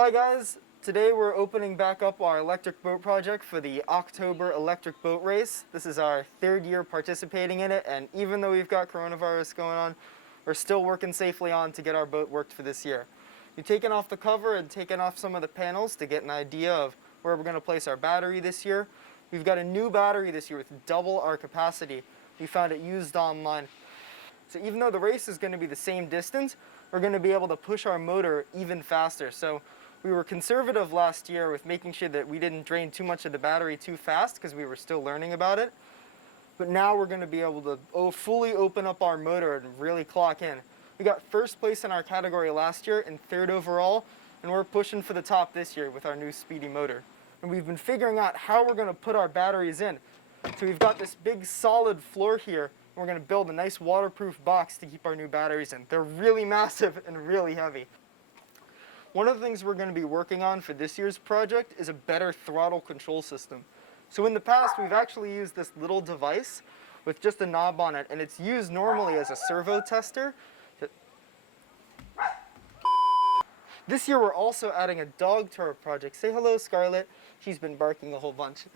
Hi guys, today we're opening back up our electric boat project for the October electric boat race. This is our third year participating in it, and even though we've got coronavirus going on, we're still working safely on to get our boat worked for this year. We've taken off the cover and taken off some of the panels to get an idea of where we're going to place our battery this year. We've got a new battery this year with double our capacity. We found it used online. So even though the race is going to be the same distance, we're going to be able to push our motor even faster. So we were conservative last year with making sure that we didn't drain too much of the battery too fast because we were still learning about it. But now we're going to be able to fully open up our motor and really clock in. We got first place in our category last year and third overall, and we're pushing for the top this year with our new speedy motor. And we've been figuring out how we're going to put our batteries in. So we've got this big solid floor here, and we're going to build a nice waterproof box to keep our new batteries in. They're really massive and really heavy. One of the things we're going to be working on for this year's project is a better throttle control system. So in the past, we've actually used this little device with just a knob on it, and it's used normally as a servo tester. This year, we're also adding a dog to our project. Say hello, Scarlett. She's been barking a whole bunch.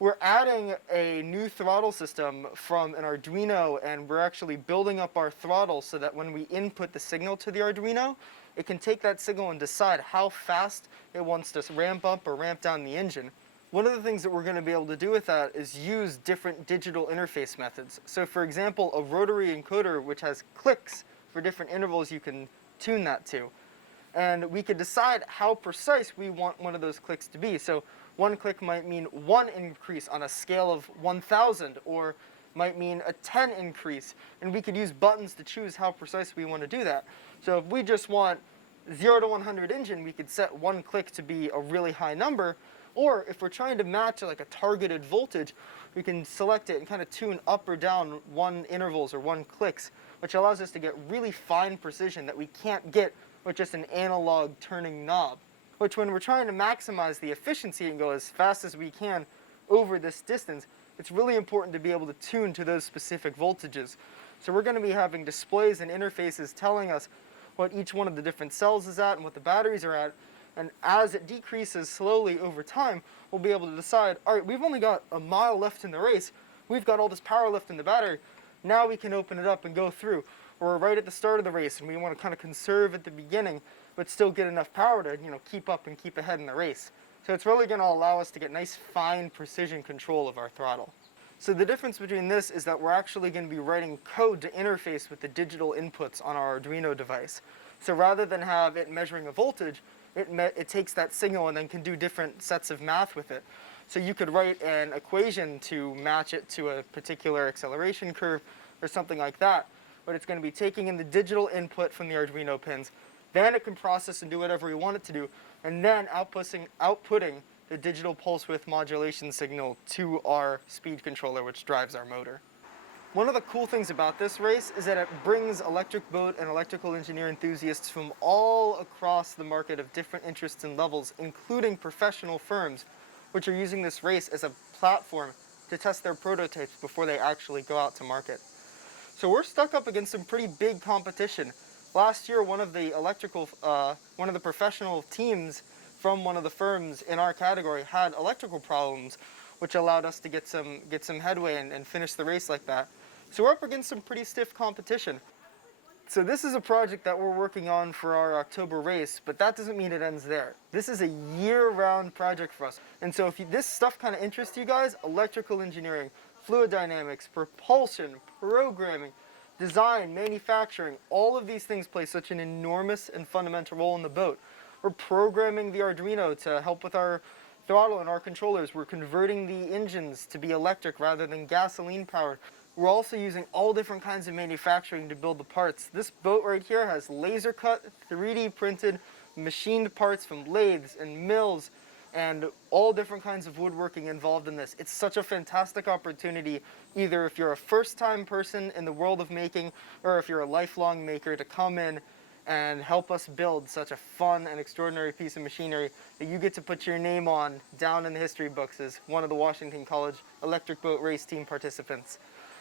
We're adding a new throttle system from an Arduino, and we're actually building up our throttle so that when we input the signal to the Arduino, it can take that signal and decide how fast it wants to ramp up or ramp down the engine. One of the things that we're going to be able to do with that is use different digital interface methods. So for example, a rotary encoder which has clicks for different intervals you can tune that to. And we could decide how precise we want one of those clicks to be. So one click might mean 1 increase on a scale of 1,000, or might mean a 10 increase. And we could use buttons to choose how precise we want to do that. So if we just want 0 to 100 engine, we could set one click to be a really high number. Or if we're trying to match like a targeted voltage, we can select it and kind of tune up or down 1 intervals or 1 clicks, which allows us to get really fine precision that we can't get with just an analog turning knob. Which when we're trying to maximize the efficiency and go as fast as we can over this distance, it's really important to be able to tune to those specific voltages. So we're going to be having displays and interfaces telling us what each one of the different cells is at and what the batteries are at. And as it decreases slowly over time, we'll be able to decide, all right, we've only got a mile left in the race. We've got all this power left in the battery. Now we can open it up and go through. Or we're right at the start of the race and we want to kind of conserve at the beginning, but still get enough power to, keep up and keep ahead in the race. So it's really going to allow us to get nice fine precision control of our throttle. So the difference between this is that we're actually going to be writing code to interface with the digital inputs on our Arduino device. So rather than have it measuring a voltage, it takes that signal and then can do different sets of math with it. So you could write an equation to match it to a particular acceleration curve or something like that. But it's going to be taking in the digital input from the Arduino pins. Then it can process and do whatever we want it to do, and then outputting the digital pulse width modulation signal to our speed controller, which drives our motor. One of the cool things about this race is that it brings electric boat and electrical engineer enthusiasts from all across the market of different interests and levels, including professional firms, which are using this race as a platform to test their prototypes before they actually go out to market. So we're stuck up against some pretty big competition. Last year, one of the professional teams from one of the firms in our category had electrical problems, which allowed us to get some headway and finish the race like that. So we're up against some pretty stiff competition. So this is a project that we're working on for our October race, but that doesn't mean it ends there. This is a year-round project for us. And so if this stuff kind of interests you guys, electrical engineering, fluid dynamics, propulsion, programming, design, manufacturing, all of these things play such an enormous and fundamental role in the boat. We're programming the Arduino to help with our throttle and our controllers. We're converting the engines to be electric rather than gasoline powered. We're also using all different kinds of manufacturing to build the parts. This boat right here has laser cut, 3D printed, machined parts from lathes and mills and all different kinds of woodworking involved in this. It's such a fantastic opportunity, either if you're a first-time person in the world of making or if you're a lifelong maker, to come in and help us build such a fun and extraordinary piece of machinery that you get to put your name on down in the history books as one of the Washington College electric boat race team participants.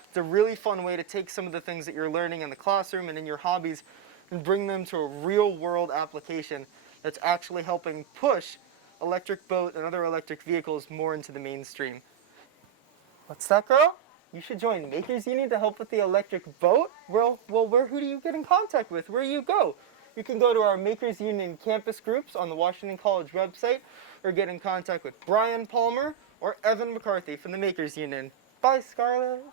It's a really fun way to take some of the things that you're learning in the classroom and in your hobbies and bring them to a real-world application that's actually helping push electric boat and other electric vehicles more into the mainstream. What's that, girl? You should join Makers Union to help with the electric boat? Well, who do you get in contact with? Where do you go? You can go to our Makers Union campus groups on the Washington College website, or get in contact with Brian Palmer or Evan McCarthy from the Makers Union. Bye, Scarlett.